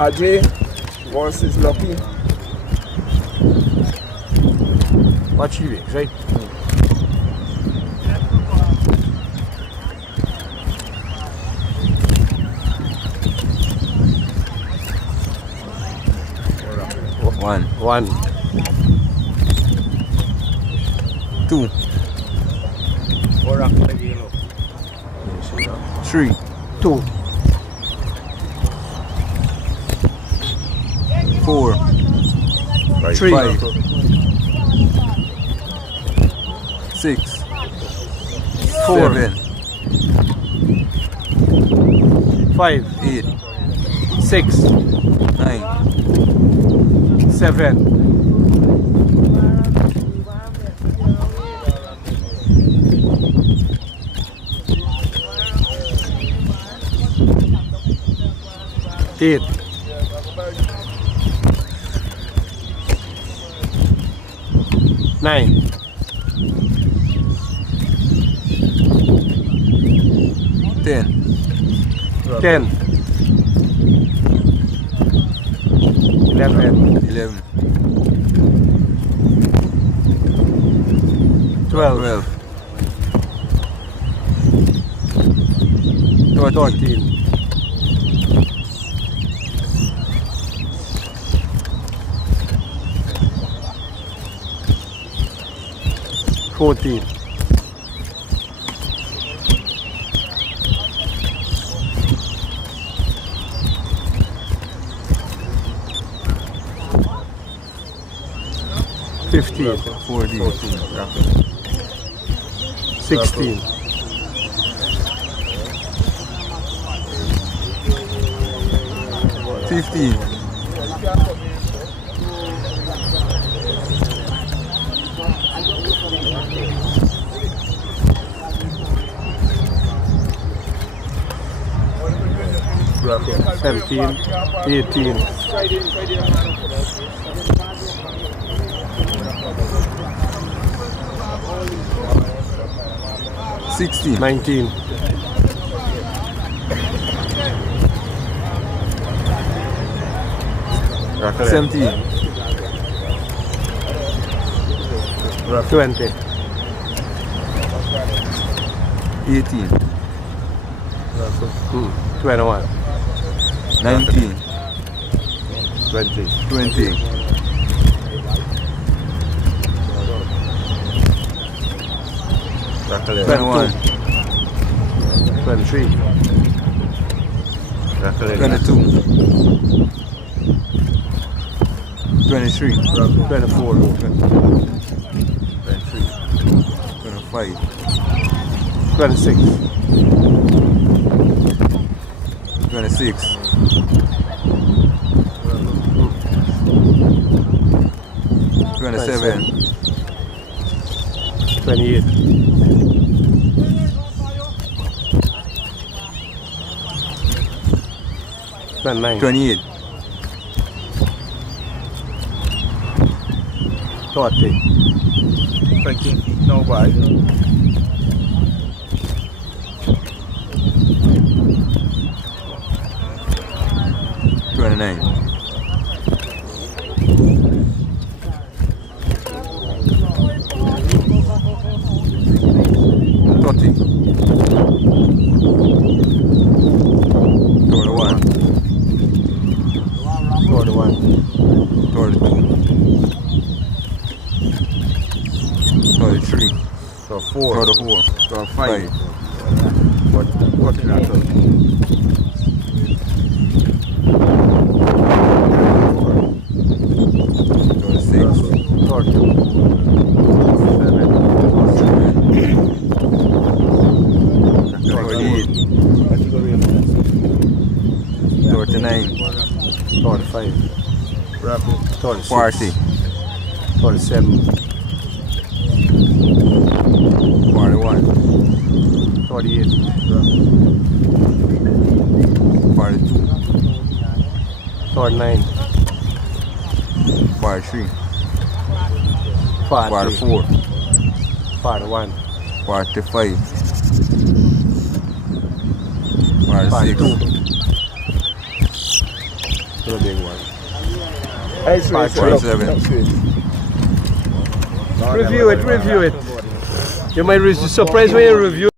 AJAY versus Lucky. Watch 3 weeks, right? One. 2, 3, 2, 4, 3, 5, 6, 4, 7, 5, 8, 6, 9, 7, 8, 9, 10, 10, 11, 11, 12, 12, 13, 14, 15, 14, 16, 15, 17, 18, 16, 19, 17, 20, 18, 21, 19, 20, 20, 21, 23, 22, 23, 24, 25, 26, 26, 27, 28, 29, 28, 30, 29, 30, 31, 41, 32, 33, 34, 34, 35, 39, 45, 40, 47, 41, 48, 42, 49, 43, 40, 44, 41, 45, 46, 42, to the big one. Ice race, 47. Review it. You might be surprised when you review